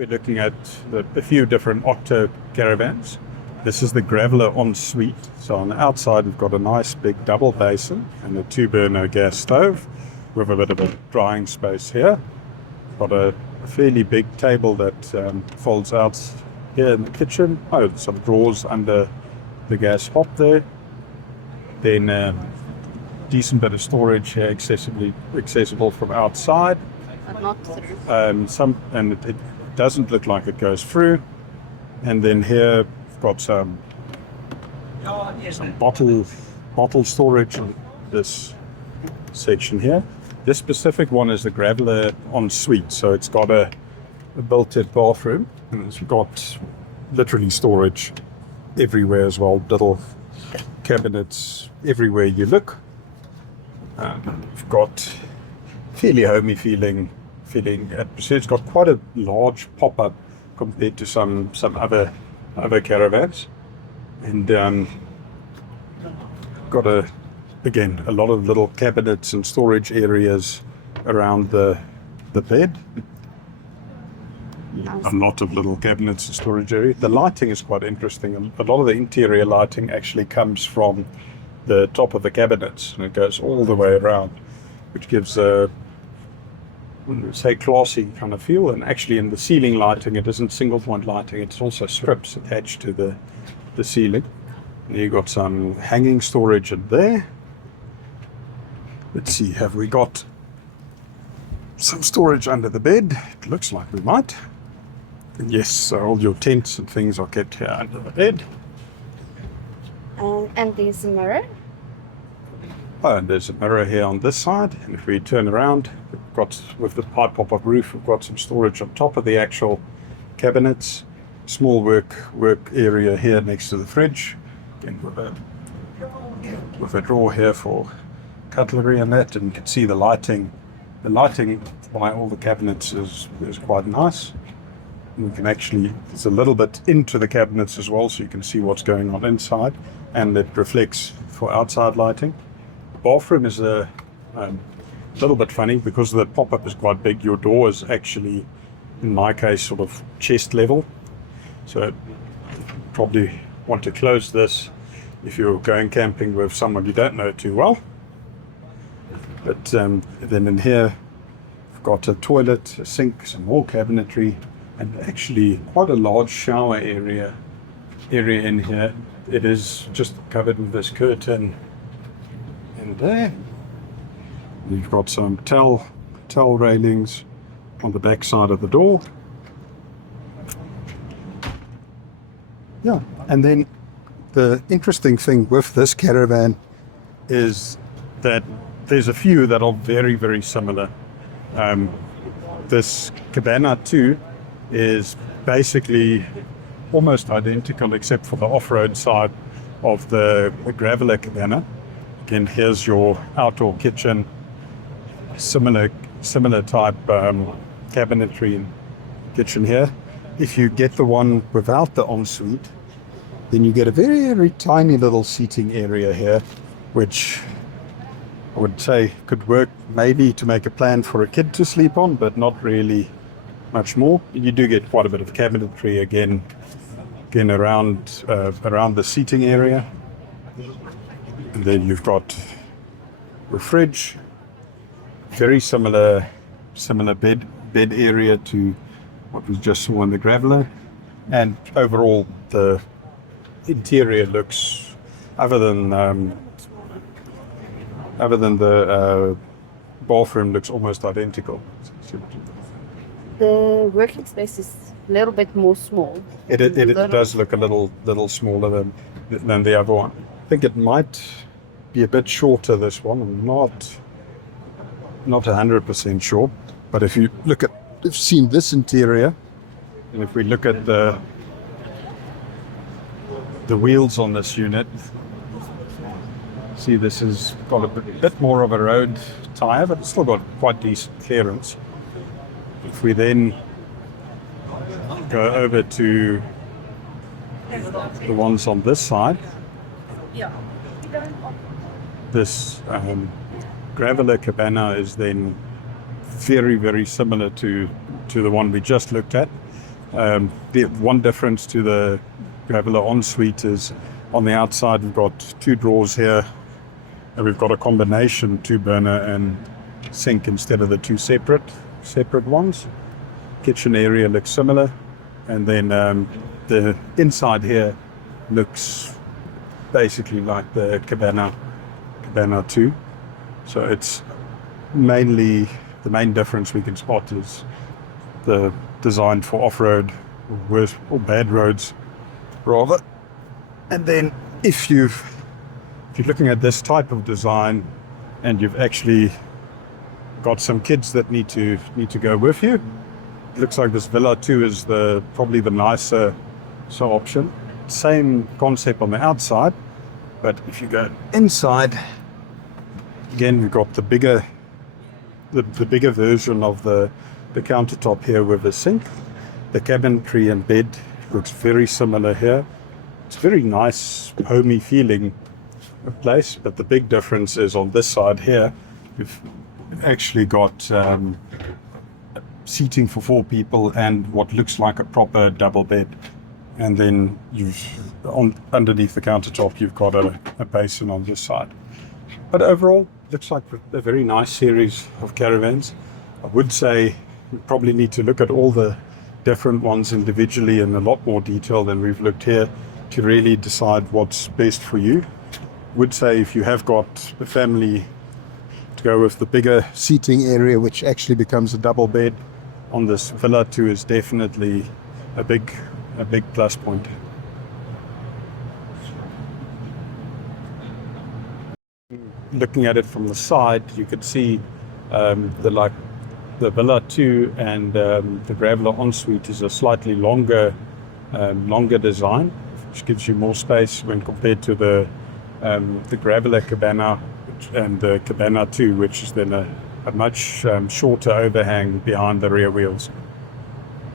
We're looking at a few different Okto Caravans. This is the Gravellor En-Suite. So on the outside we've got a nice big double basin and a 2-burner gas stove with a bit of a drying space here. Got a fairly big table that folds out here in the kitchen. Oh, some drawers under the gas hob there. Then decent bit of storage here, accessible from outside. But not through. And it doesn't look like it goes through. And then here we've got some bottle storage in this section here. This specific one is the Gravellor En-Suite, so it's got a built-in bathroom, and it's got literally storage everywhere as well. Little cabinets everywhere you look. We've got fairly homey feeling atmosphere. It's got quite a large pop-up compared to some other caravans, and got again a lot of little cabinets and storage areas around the bed. A lot of little cabinets and storage area. The lighting is quite interesting. A lot of the interior lighting actually comes from the top of the cabinets, and it goes all the way around, which gives a, say, classy kind of feel. And actually in the ceiling lighting, it isn't single point lighting, it's also strips attached to the ceiling. And you've got some hanging storage in there. Let's see, have we got some storage under the bed? It looks like we might. And yes, so all your tents and things are kept here under the bed. And there's a mirror. Oh, and there's a mirror here on this side. And if we turn around, we've got, with the pipe pop-up roof, we've got some storage on top of the actual cabinets. Small work area here next to the fridge. Again, with a drawer here for cutlery and that. And you can see the lighting. The lighting by all the cabinets is quite nice. And we can actually, it's a little bit into the cabinets as well, so you can see what's going on inside. And it reflects for outside lighting. The bathroom is a little bit funny because the pop-up is quite big. Your door is actually, in my case, sort of chest level. So you probably want to close this if you're going camping with someone you don't know too well. But then in here, we've got a toilet, a sink, some more cabinetry, and actually quite a large shower area in here. It is just covered with this curtain in there. You've got some towel railings on the back side of the door. Yeah, and then the interesting thing with this caravan is that there's a few that are very, very similar. This Cabana II is basically almost identical except for the off-road side of the Gravellor Cabana. Again, here's your outdoor kitchen, similar type cabinetry and kitchen here. If you get the one without the en-suite, then you get a very, very tiny little seating area here, which I would say could work maybe to make a plan for a kid to sleep on, but not really much more. You do get quite a bit of cabinetry again around the seating area. And then you've got a fridge, very similar bed area to what we just saw in the Gravellor. And overall the interior looks, other than the bathroom, looks almost identical. The working space is a little bit more small. It does look a little smaller than the other one. I think it might be a bit shorter, this one. I'm not 100% sure. But if you look at, you've seen this interior, and if we look at the wheels on this unit, see this has got a bit more of a road tyre, but it's still got quite decent clearance. If we then go over to the ones on this side, this Gravellor Cabana is then very, very similar to the one we just looked at. The one difference to the Gravellor En-Suite is on the outside we've got 2 drawers here, and we've got a combination 2-burner and sink instead of the 2 separate ones. Kitchen area looks similar, and then the inside here looks basically like the Cabana II. So it's mainly the main difference we can spot is the design for off-road or worse or bad roads rather. And then if you're looking at this type of design and you've actually got some kids that need to go with you, it looks like this Villa 2 is probably the nicer option. Same concept on the outside, but if you go inside, again we've got the bigger version of the countertop here with the sink. The cabinetry and bed looks very similar here. It's a very nice, homey feeling place, but the big difference is on this side here, we've actually got seating for 4 people and what looks like a proper double bed. And then underneath the countertop, you've got a basin on this side. But overall, looks like a very nice series of caravans. I would say we probably need to look at all the different ones individually in a lot more detail than we've looked here to really decide what's best for you. Would say if you have got a family, to go with the bigger seating area, which actually becomes a double bed on this Villa 2 is definitely a big plus point. Looking at it from the side, you could see the Villa 2 and the Gravellor En-Suite is a slightly longer design, which gives you more space when compared to the Gravellor Cabana and the Cabana II, which is then a much shorter overhang behind the rear wheels.